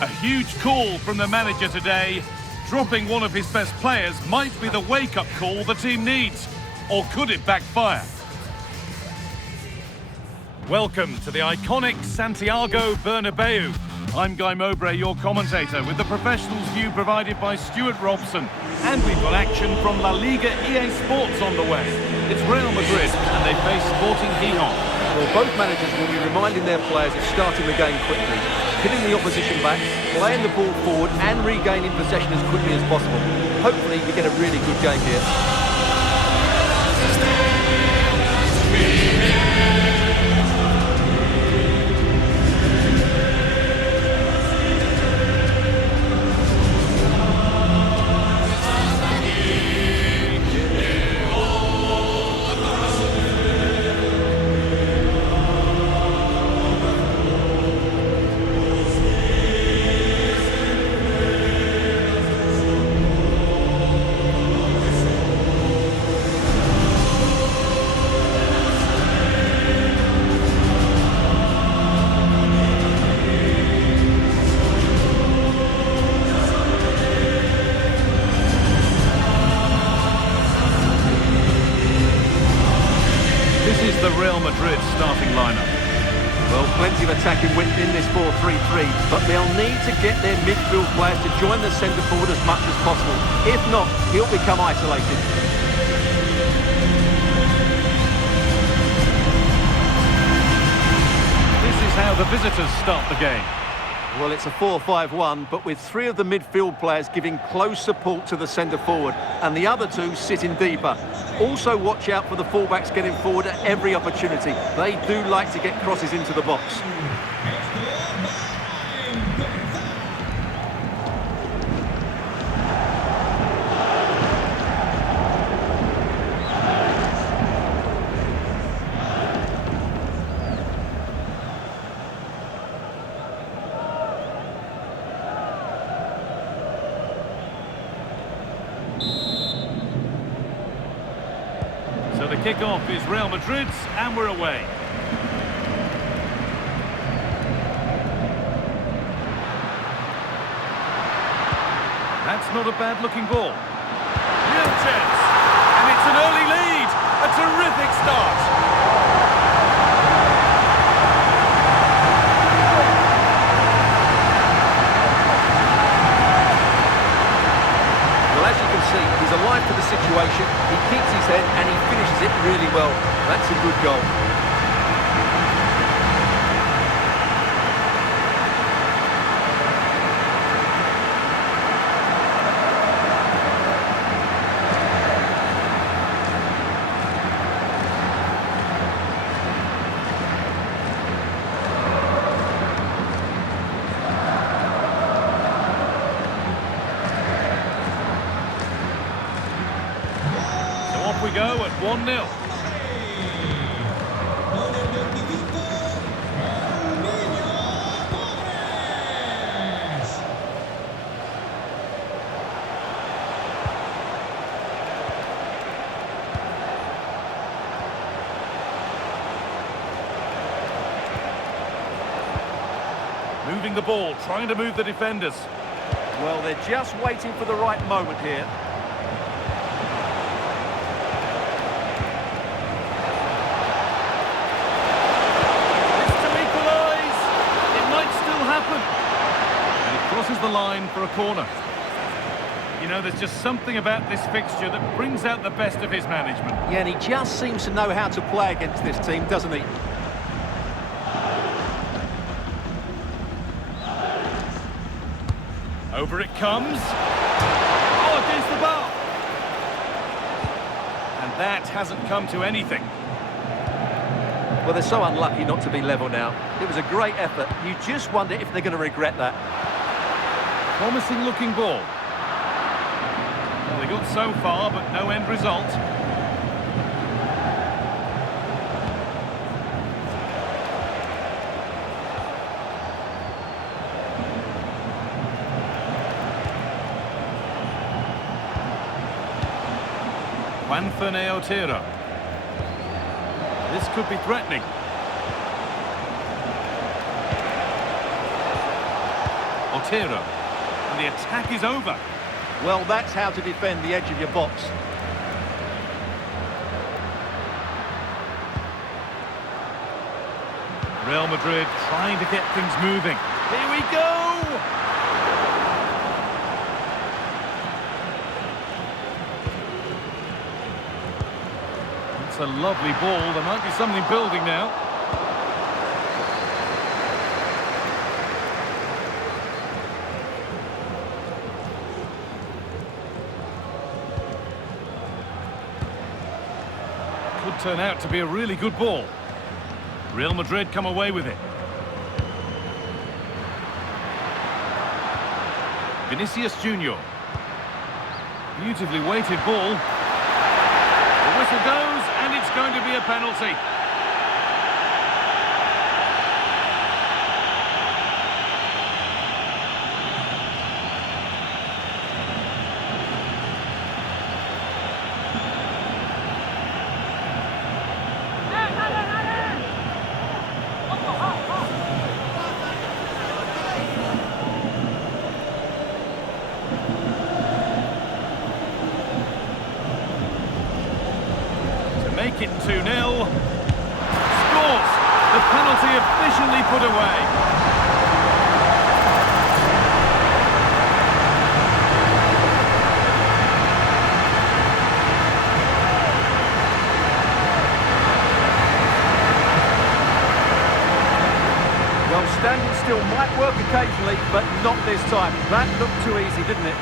A huge call from the manager today. Dropping one of his best players might be the wake-up call the team needs. Or could it backfire? Welcome to the iconic Santiago Bernabeu. I'm Guy Mowbray, your commentator, with the professionals' view provided by Stuart Robson. And we've got action from Laliga EA Sports on the way. It's Real Madrid, and they face Sporting Gijón. Well, both managers will be reminding their players of starting the game quickly, hitting the opposition back, playing the ball forward and regaining possession as quickly as possible. Hopefully we get a really good game here. This is the Real Madrid starting lineup. Well, plenty of attacking width in this 4-3-3, but they'll need to get their midfield players to join the centre forward as much as possible. If not, he'll become isolated. This is how the visitors start the game. Well, it's a 4-5-1, but with three of the midfield players giving close support to the centre forward, and the other two sitting deeper. Also watch out for the fullbacks getting forward at every opportunity. They do like to get crosses into the box. So the kick-off is Real Madrid's, and we're away. That's not a bad-looking ball. Real chance, and it's an early lead. A terrific start. Well, as you can see, he's alive to the situation. He keeps his head and he finishes it really well. That's a good goal. Off we go at 1-0. Moving the ball, trying to move the defenders. Well, they're just waiting for the right moment here. And he crosses the line for a corner. You know, there's just something about this fixture that brings out the best of his management. Yeah, and he just seems to know how to play against this team, doesn't he? Over it comes. Oh, against the bar. And that hasn't come to anything. Well, they're so unlucky not to be level now. It was a great effort. You just wonder if they're going to regret that. Promising looking ball. Well, they got so far, but no end result. Juan Otero. This could be threatening. Otero. And the attack is over. Well, that's how to defend the edge of your box. Real Madrid trying to get things moving. Here we go! It's a lovely ball. There might be something building now. Could turn out to be a really good ball. Real Madrid come away with it. Vinicius Junior. Beautifully weighted ball. The whistle goes, and it's going to be a penalty. Make it 2-0. Scores! The penalty officially put away. Well, standing still might work occasionally, but not this time. That looked too easy, didn't it?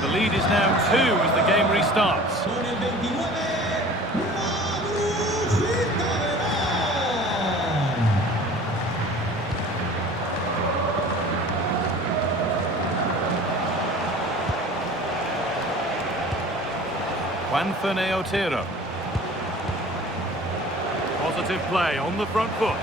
The lead is now 2 as the game restarts. Otero. Positive play on the front foot.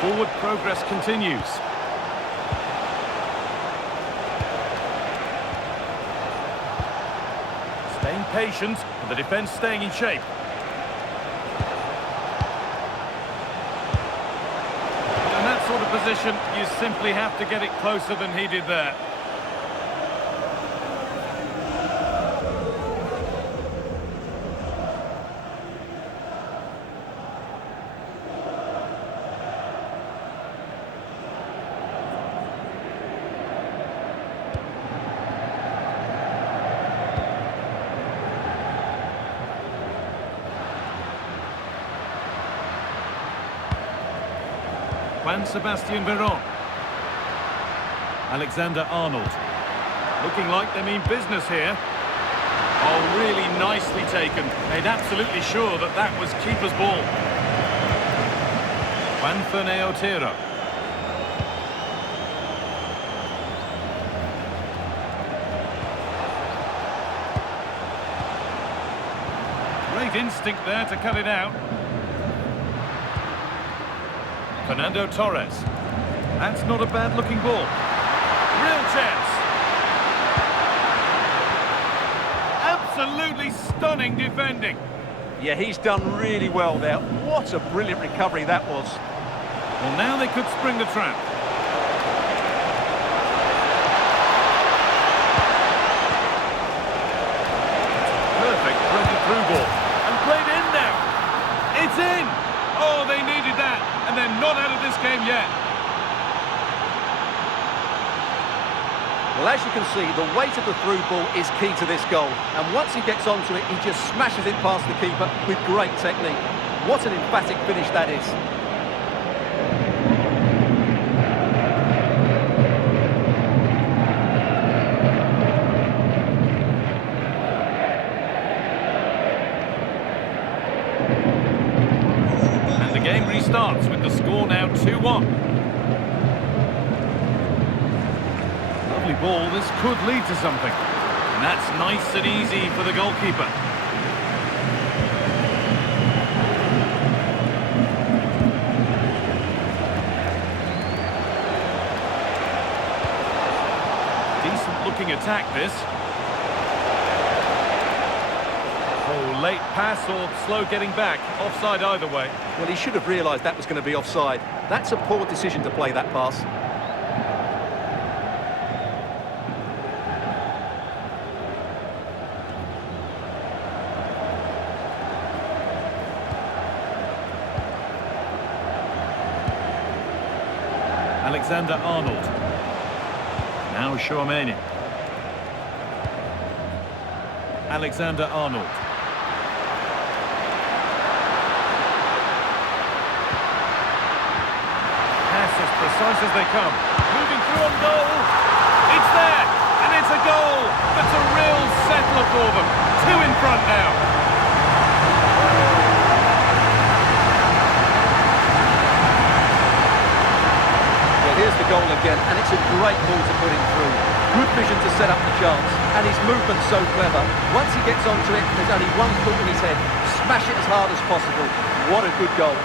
Forward progress continues. Staying patient, and the defence staying in shape. In that sort of position, you simply have to get it closer than he did there. Sebastian Veron. Alexander-Arnold. Looking like they mean business here. Oh, really nicely taken. Made absolutely sure that that was keeper's ball. Otero. Great instinct there to cut it out. Fernando Torres. That's not a bad-looking ball. Real chance. Absolutely stunning defending. Yeah, he's done really well there. What a brilliant recovery that was. Well, now they could spring the trap. Perfect threaded-through ball. And played in now. It's in! Oh, they needed that. And they're not out of this game yet. Well, as you can see, the weight of the through ball is key to this goal. And once he gets onto it, he just smashes it past the keeper with great technique. What an emphatic finish that is. And the game restarts with the score now 2-1. Ball, this could lead to something. And that's nice and easy for the goalkeeper. attack this. Oh, late pass or slow getting back. Offside either way. Well, he should have realised that was going to be offside. That's a poor decision to play that pass. Alexander-Arnold. Now Chouameni. Alexander-Arnold. Pass as precise as they come. Moving through on goal. It's there, and it's a goal. That's a real settler for them. 2 in front now. Here's the goal again, and it's a great ball to put him through. Good vision to set up the chance, and his movement's so clever. Once he gets onto it, there's only one thought in his head. Smash it as hard as possible. What a good goal.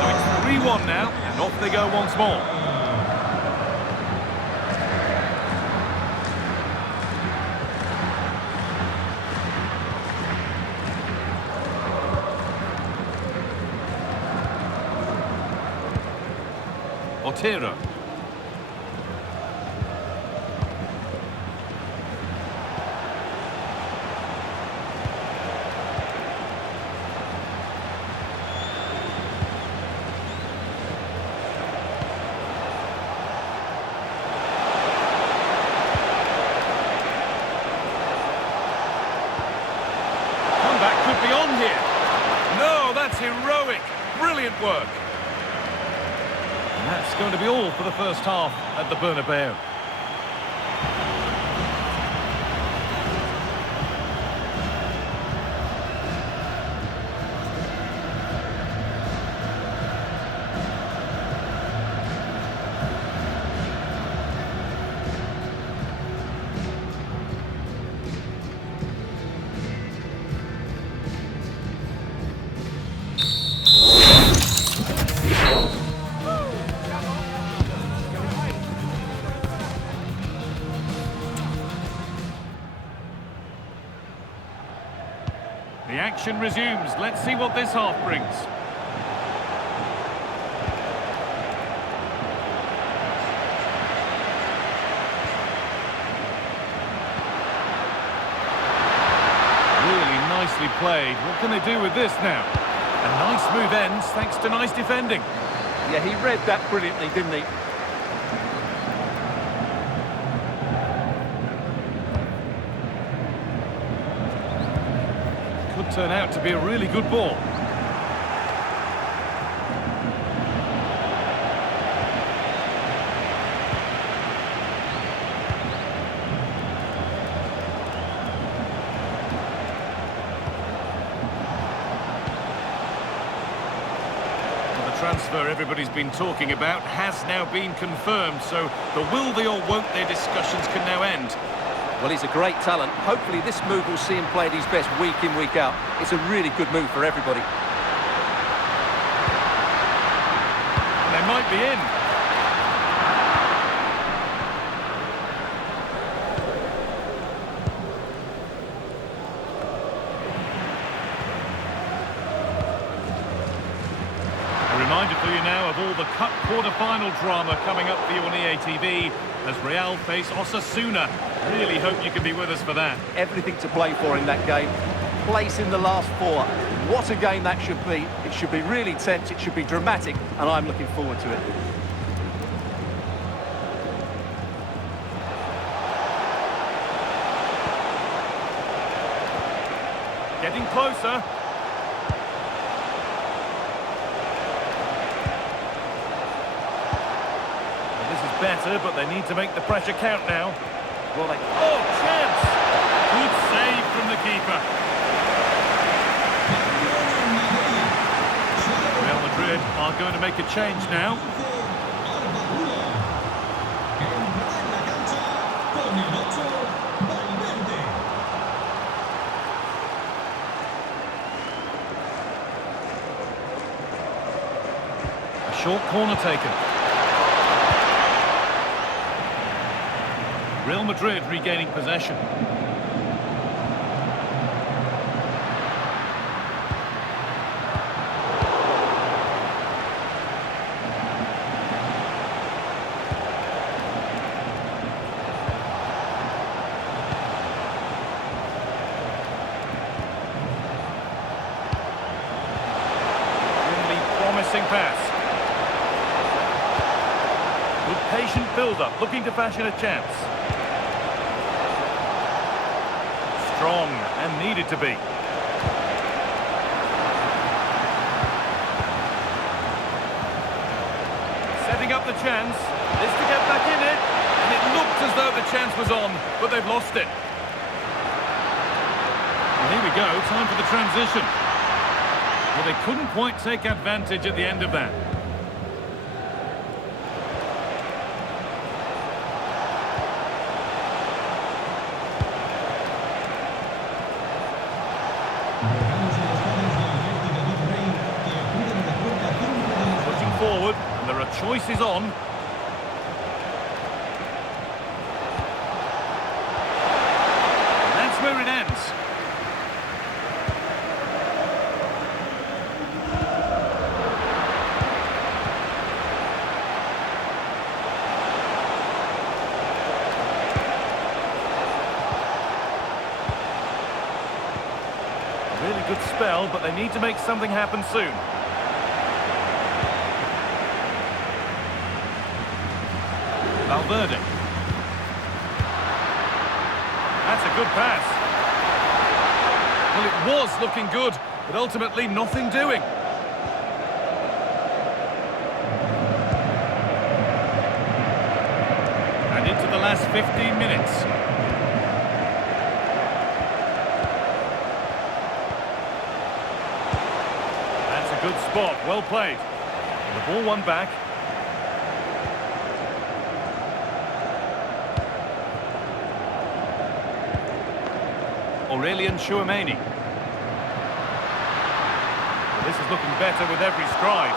So it's 3-1 now, and off they go once more. Otero. Comeback could be on here. No, that's heroic. Brilliant work. That's going to be all for the first half at the Bernabeu. The action resumes. Let's see what this half brings. Really nicely played. What can they do with this now? A nice move ends thanks to nice defending. Yeah, he read that brilliantly, didn't he? Could turn out to be a really good ball. Well, the transfer everybody's been talking about has now been confirmed, so the will they or won't they discussions can now end. Well, he's a great talent. Hopefully this move will see him play at his best week in, week out. It's a really good move for everybody. And they might be in. A reminder for you now of all the Cup quarter-final drama coming up for you on EA TV as Real face Osasuna. Really hope you can be with us for that. Everything to play for in that game. Place in the last 4. What a game that should be. It should be really tense, it should be dramatic, and I'm looking forward to it. Getting closer. Well, this is better, but they need to make the pressure count now. Well, oh, chance! Good save from the keeper. Real Madrid are going to make a change now. Short corner taken. Real Madrid regaining possession. Promising pass. Good patient build-up, looking to fashion a chance. Strong and needed to be. Setting up the chance. This to get back in it. And it looked as though the chance was on, but they've lost it. And here we go, time for the transition. Well, they couldn't quite take advantage at the end of that. Pushing forward, and there are choices on. And that's where it ends. Really good spell, but they need to make something happen soon. Valverde. That's a good pass. Well, it was looking good, but ultimately nothing doing. And into the last 15 minutes. Good spot, well played. The ball won back. Aurelian Chouameni. Well, this is looking better with every stride.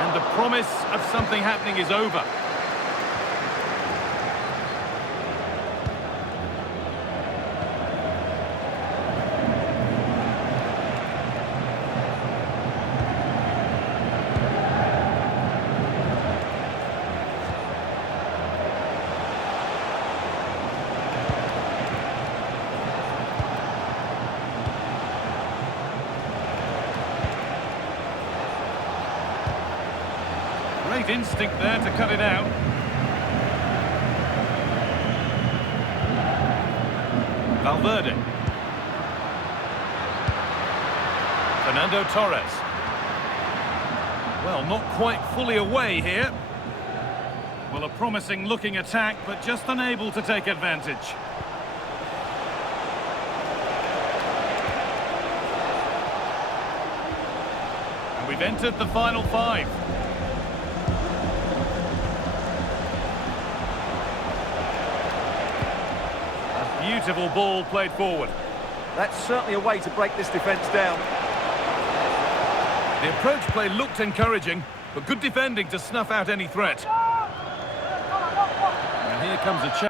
And the promise of something happening is over. Great instinct there to cut it out. Valverde. Fernando Torres. Well, not quite fully away here. Well, a promising looking attack, but just unable to take advantage. And we've entered the final five. Beautiful ball played forward. That's certainly a way to break this defence down. The approach play looked encouraging, but good defending to snuff out any threat. And here comes a chance.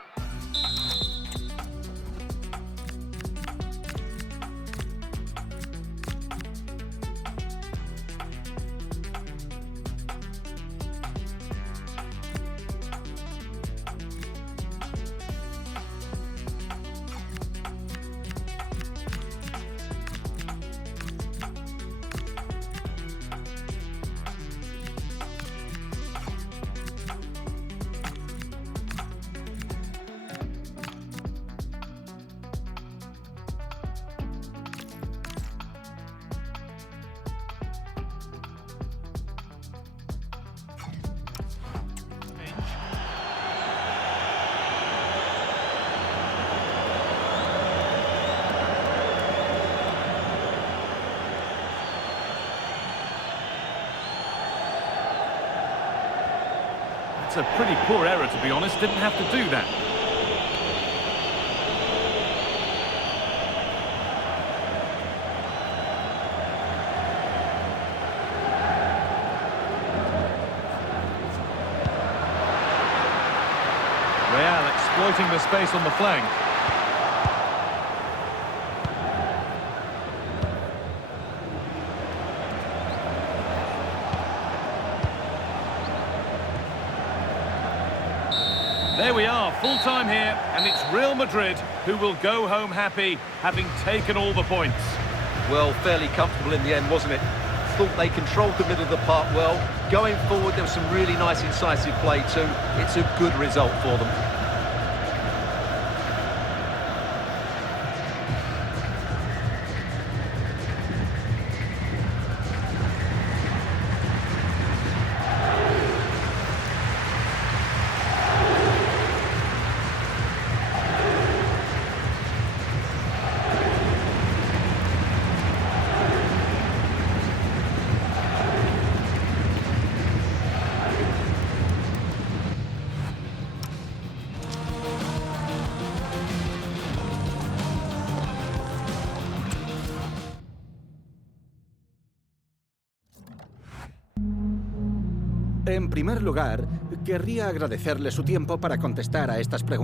It's a pretty poor error, to be honest. Didn't have to do that. exploiting the space on the flank. There we are, full time here, and it's Real Madrid who will go home happy, having taken all the points. Well, fairly comfortable in the end, wasn't it? Thought they controlled the middle of the park well. Going forward, there was some really nice incisive play too. It's a good result for them. En primer lugar, querría agradecerle su tiempo para contestar a estas preguntas.